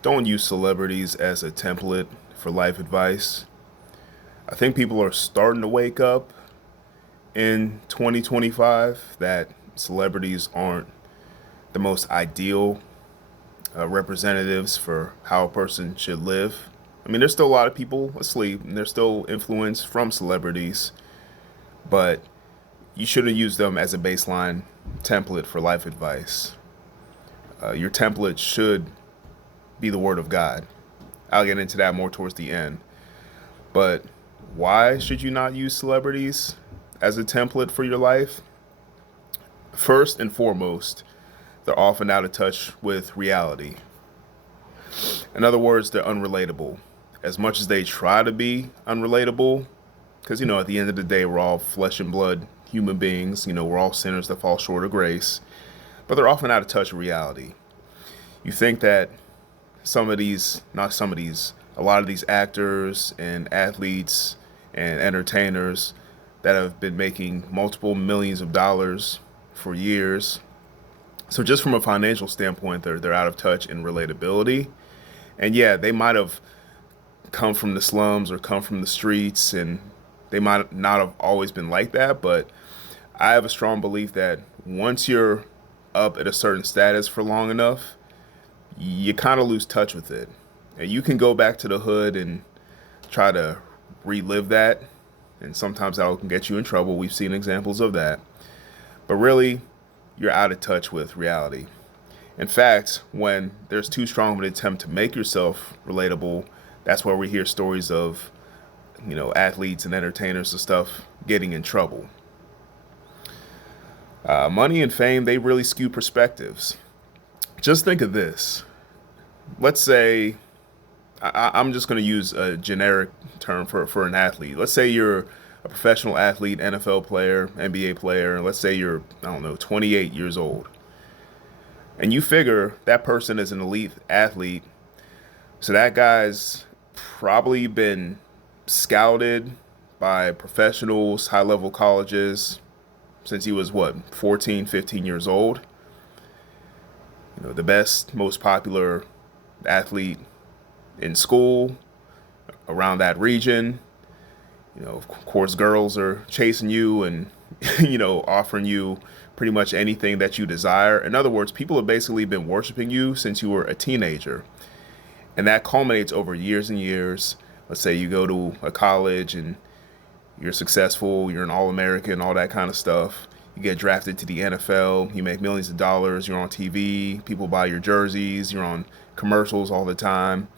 Don't use celebrities as a template for life advice. I think people are starting to wake up in 2025 that celebrities aren't the most ideal representatives for how a person should live. I mean, there's still a lot of people asleep and there's still influence from celebrities, but you shouldn't use them as a baseline template for life advice. Your template should be the Word of God. I'll get into that more towards the end. But why should you not use celebrities as a template for your life? First and foremost, they're often out of touch with reality. In other words, they're unrelatable. As much as they try to be unrelatable, because, at the end of the day, we're all flesh and blood human beings. We're all sinners that fall short of grace, but they're often out of touch with reality. You think that not some of these, a lot of these actors and athletes and entertainers that have been making multiple millions of dollars for years. So just from a financial standpoint, they're out of touch in relatability. And yeah, they might have come from the slums or come from the streets, and they might not have always been like that. But I have a strong belief that once you're up at a certain status for long enough, you kind of lose touch with it. And you can go back to the hood and try to relive that, and sometimes that can get you in trouble. We've seen examples of that. But really, you're out of touch with reality. In fact, when there's too strong of an attempt to make yourself relatable, that's where we hear stories of, athletes and entertainers and stuff getting in trouble. Money and fame, they really skew perspectives. Just think of this. Let's say, I'm just going to use a generic term for an athlete. Let's say you're a professional athlete, NFL player, NBA player, and let's say you're, I don't know, 28 years old. And you figure that person is an elite athlete, so that guy's probably been scouted by professionals, high level colleges, since he was what, 14, 15 years old. The best, most popular athlete in school around that region. Of course, girls are chasing you and, offering you pretty much anything that you desire. In other words, people have basically been worshiping you since you were a teenager. And that culminates over years and years. Let's say you go to a college and you're successful, you're an All American, all that kind of stuff. You get drafted to the NFL, you make millions of dollars, you're on TV, people buy your jerseys, you're on commercials all the time.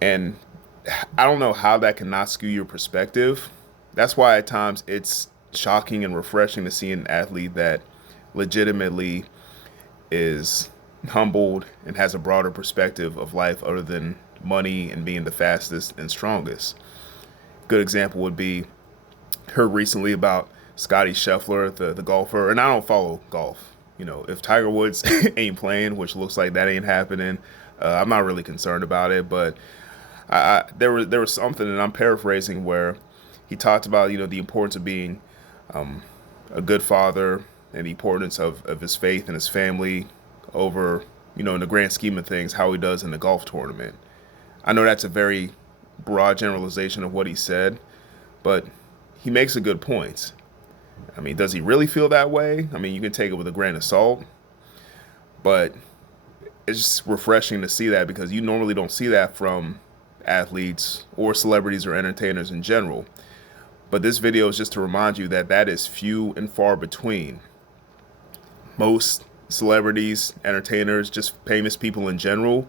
And I don't know how that cannot skew your perspective. That's why at times it's shocking and refreshing to see an athlete that legitimately is humbled and has a broader perspective of life other than money and being the fastest and strongest. Good example would be heard recently about Scotty Scheffler, the golfer, and I don't follow golf. If Tiger Woods ain't playing, which looks like that ain't happening, I'm not really concerned about it. But there was something, and I'm paraphrasing, where he talked about the importance of being a good father and the importance of his faith and his family over in the grand scheme of things how he does in the golf tournament. I know that's a very broad generalization of what he said, but he makes a good point. I mean, does he really feel that way? I mean, you can take it with a grain of salt, but it's just refreshing to see that because you normally don't see that from athletes or celebrities or entertainers in general. But this video is just to remind you that that is few and far between. Most celebrities, entertainers, just famous people in general,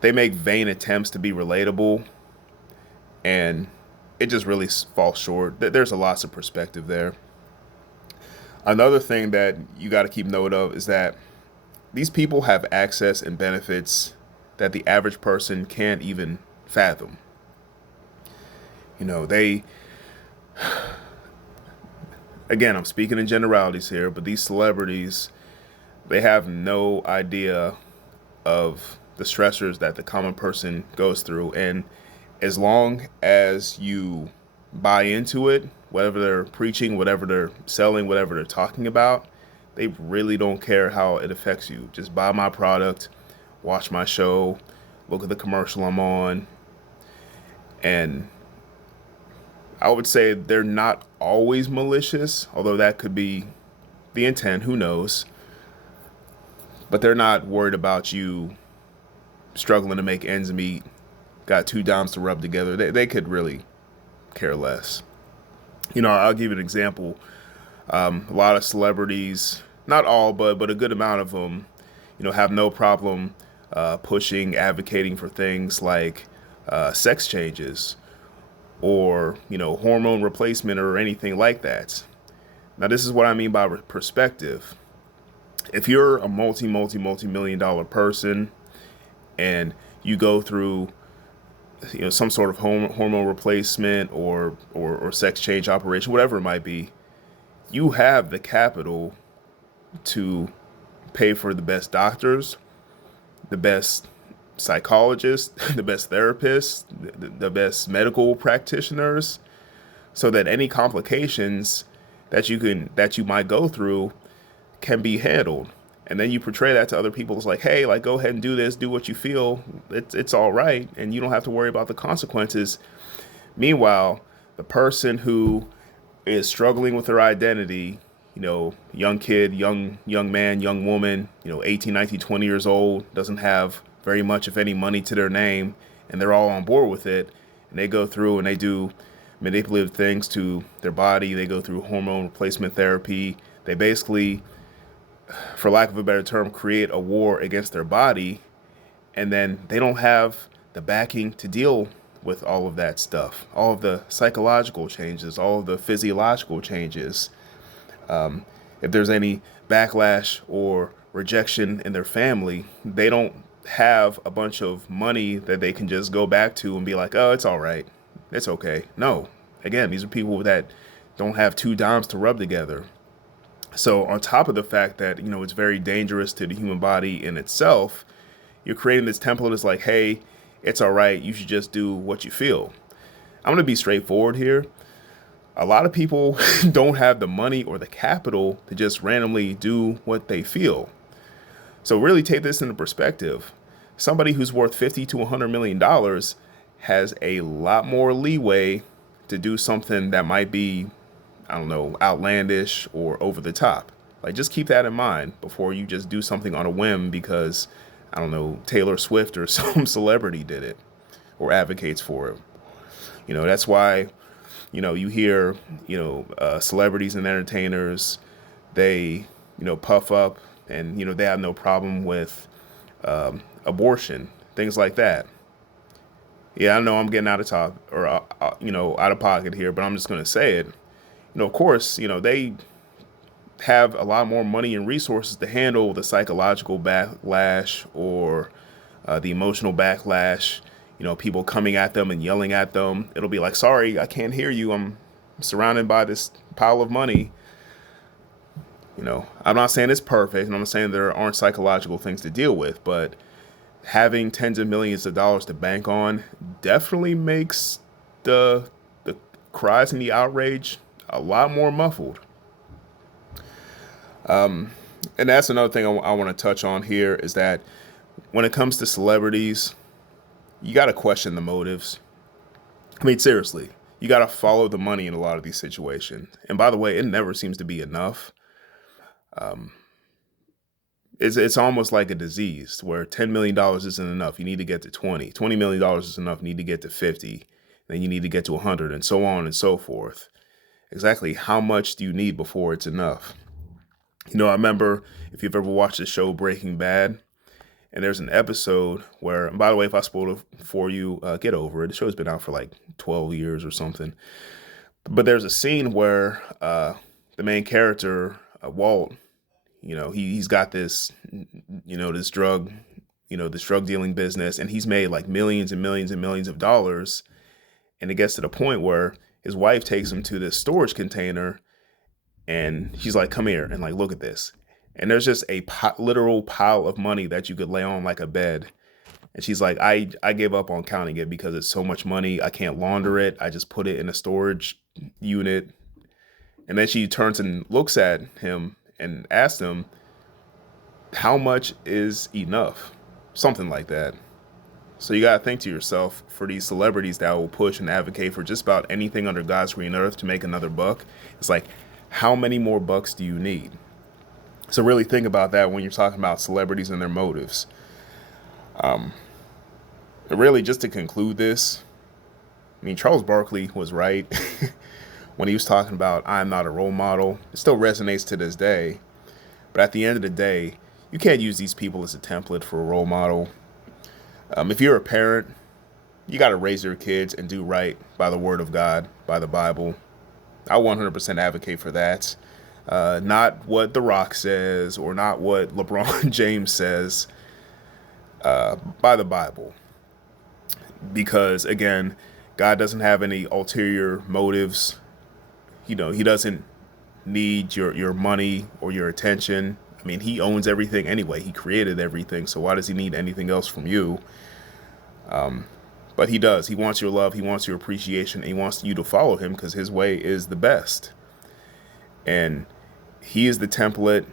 they make vain attempts to be relatable, and it just really falls short. There's a lots of perspective there. Another thing that you got to keep note of is that these people have access and benefits that the average person can't even fathom. They, again, I'm speaking in generalities here, but these celebrities, they have no idea of the stressors that the common person goes through. And as long as you buy into it, whatever they're preaching, whatever they're selling, whatever they're talking about, they really don't care how it affects you. Just buy my product, watch my show, look at the commercial I'm on, and I would say they're not always malicious, although that could be the intent, who knows. But they're not worried about you struggling to make ends meet, got two dimes to rub together. They could really care less. I'll give you an example. A lot of celebrities, not all, but a good amount of them, have no problem pushing, advocating for things like sex changes or hormone replacement or anything like that. Now, this is what I mean by perspective. If you're a multi-million dollar person and you go through some sort of hormone replacement or sex change operation, whatever it might be, you have the capital to pay for the best doctors, the best psychologists, the best therapists, the best medical practitioners, so that any complications that you might go through can be handled. And then you portray that to other people. It's like, hey, like, go ahead and do this, do what you feel. It's all right, and you don't have to worry about the consequences. Meanwhile, the person who is struggling with their identity, young kid, young man, young woman, 18, 19, 20 years old, doesn't have very much, if any, money to their name, and they're all on board with it, and they go through and they do manipulative things to their body. They go through hormone replacement therapy. They basically, for lack of a better term, create a war against their body, and then they don't have the backing to deal with all of that stuff, all of the psychological changes, all of the physiological changes. If there's any backlash or rejection in their family, they don't have a bunch of money that they can just go back to and be like, oh, it's all right, it's okay. No, again, these are people that don't have two dimes to rub together. So on top of the fact that, it's very dangerous to the human body in itself, you're creating this template that's like, hey, it's all right, you should just do what you feel. I'm going to be straightforward here. A lot of people don't have the money or the capital to just randomly do what they feel. So really take this into perspective. Somebody who's worth $50 to $100 million has a lot more leeway to do something that might be, I don't know, outlandish or over the top. Like, just keep that in mind before you just do something on a whim because, I don't know, Taylor Swift or some celebrity did it or advocates for it. That's why, you hear, celebrities and entertainers, they, puff up and, they have no problem with abortion, things like that. Yeah, I know I'm getting out of top or, out of pocket here, but I'm just going to say it. Of course, they have a lot more money and resources to handle the psychological backlash or the emotional backlash, people coming at them and yelling at them. It'll be like, sorry, I can't hear you. I'm surrounded by this pile of money. I'm not saying it's perfect, and I'm not saying there aren't psychological things to deal with, but having tens of millions of dollars to bank on definitely makes the cries and the outrage a lot more muffled. And that's another thing I want to touch on here is that when it comes to celebrities, you got to question the motives. I mean, seriously, you got to follow the money in a lot of these situations. And by the way, it never seems to be enough. It's almost like a disease where $10 million isn't enough. You need to get to 20. $20 million is enough. You need to get to 50. Then you need to get to 100 and so on and so forth. Exactly how much do you need before it's enough? I remember if you've ever watched the show Breaking Bad, and there's an episode where, and by the way, if I spoiled it for you, get over it. The show's been out for like 12 years or something. But there's a scene where the main character, Walt, he's got this, this drug, this drug dealing business, and he's made like millions and millions and millions of dollars. And it gets to the point where his wife takes him to this storage container and she's like, come here and like, look at this. And there's just a literal pile of money that you could lay on like a bed. And she's like, I gave up on counting it because it's so much money. I can't launder it. I just put it in a storage unit. And then she turns and looks at him and asks him, how much is enough? something like that. So you got to think to yourself, for these celebrities that will push and advocate for just about anything under God's green earth to make another buck, it's like, how many more bucks do you need? So really think about that when you're talking about celebrities and their motives. Really, just to conclude this, I mean, Charles Barkley was right when he was talking about I'm not a role model. It still resonates to this day. But at the end of the day, you can't use these people as a template for a role model. If you're a parent, you got to raise your kids and do right by the word of God, by the Bible. I 100% advocate for that. Not what The Rock says or not what LeBron James says, by the Bible. Because, again, God doesn't have any ulterior motives. He doesn't need your money or your attention. I mean, he owns everything anyway. He created everything. So why does he need anything else from you? But he does. He wants your love. He wants your appreciation. And he wants you to follow him because his way is the best. And he is the template.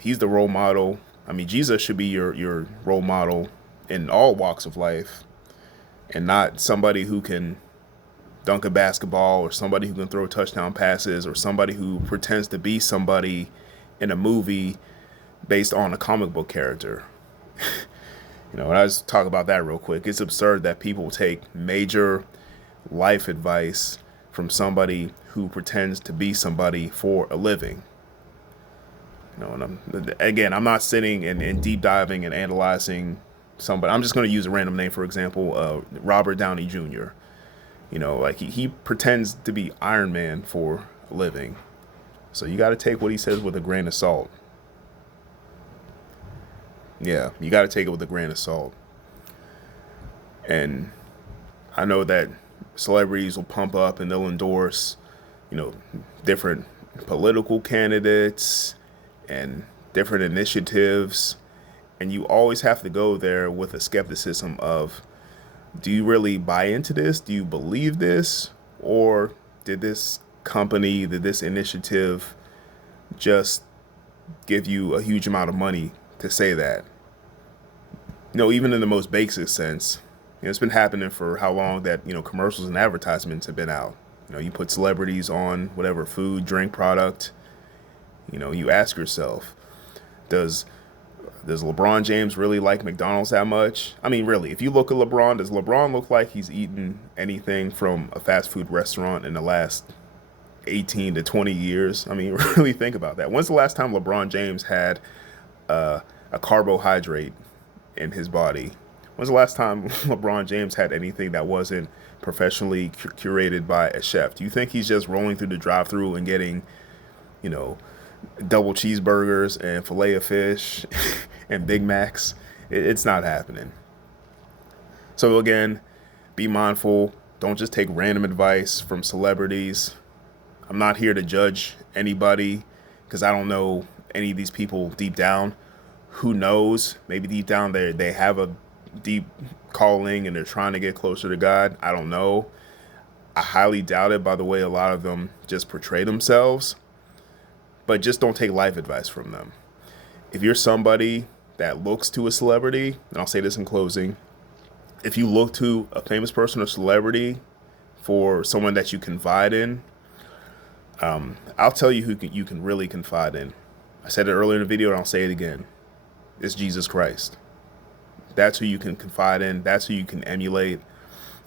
He's the role model. I mean, Jesus should be your role model in all walks of life, and not somebody who can dunk a basketball or somebody who can throw touchdown passes or somebody who pretends to be somebody in a movie based on a comic book character. And I just talk about that real quick. It's absurd that people take major life advice from somebody who pretends to be somebody for a living. And I'm not sitting and deep diving and analyzing somebody. I'm just going to use a random name, for example, Robert Downey Jr. Like he pretends to be Iron Man for a living. So you got to take what he says with a grain of salt. Yeah, you got to take it with a grain of salt. And I know that celebrities will pump up and they'll endorse, different political candidates and different initiatives. And you always have to go there with a skepticism of, do you really buy into this? Do you believe this? Or did this company, did this initiative just give you a huge amount of money to say that? Even in the most basic sense, it's been happening for how long that, commercials and advertisements have been out. You put celebrities on whatever food, drink product, you ask yourself, does LeBron James really like McDonald's that much? I mean, really, if you look at LeBron, does LeBron look like he's eaten anything from a fast food restaurant in the last 18 to 20 years? I mean, really think about that. When's the last time LeBron James had a carbohydrate in his body? When's the last time LeBron James had anything that wasn't professionally curated by a chef? Do you think he's just rolling through the drive-thru and getting, double cheeseburgers and filet of fish and Big Macs? It's not happening. So again, be mindful. Don't just take random advice from celebrities. I'm not here to judge anybody because I don't know any of these people deep down. Who knows? Maybe deep down they have a deep calling and they're trying to get closer to God. I don't know. I highly doubt it by the way a lot of them just portray themselves. But just don't take life advice from them. If you're somebody that looks to a celebrity, and I'll say this in closing, if you look to a famous person or celebrity for someone that you confide in, I'll tell you who you can really confide in. I said it earlier in the video, and I'll say it again. It's Jesus Christ. That's who you can confide in. That's who you can emulate.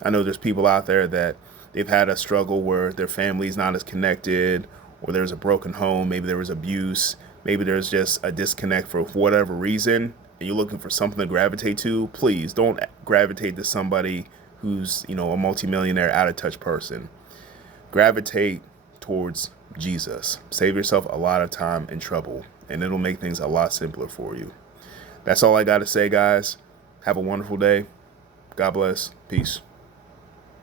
I know there's people out there that they've had a struggle where their family's not as connected, or there's a broken home, maybe there was abuse, maybe there's just a disconnect for whatever reason, and you're looking for something to gravitate to. Please don't gravitate to somebody who's, a multimillionaire, out of touch person. Gravitate towards Jesus. Save yourself a lot of time and trouble, and it'll make things a lot simpler for you. That's all I got to say, guys. Have a wonderful day. God bless. Peace.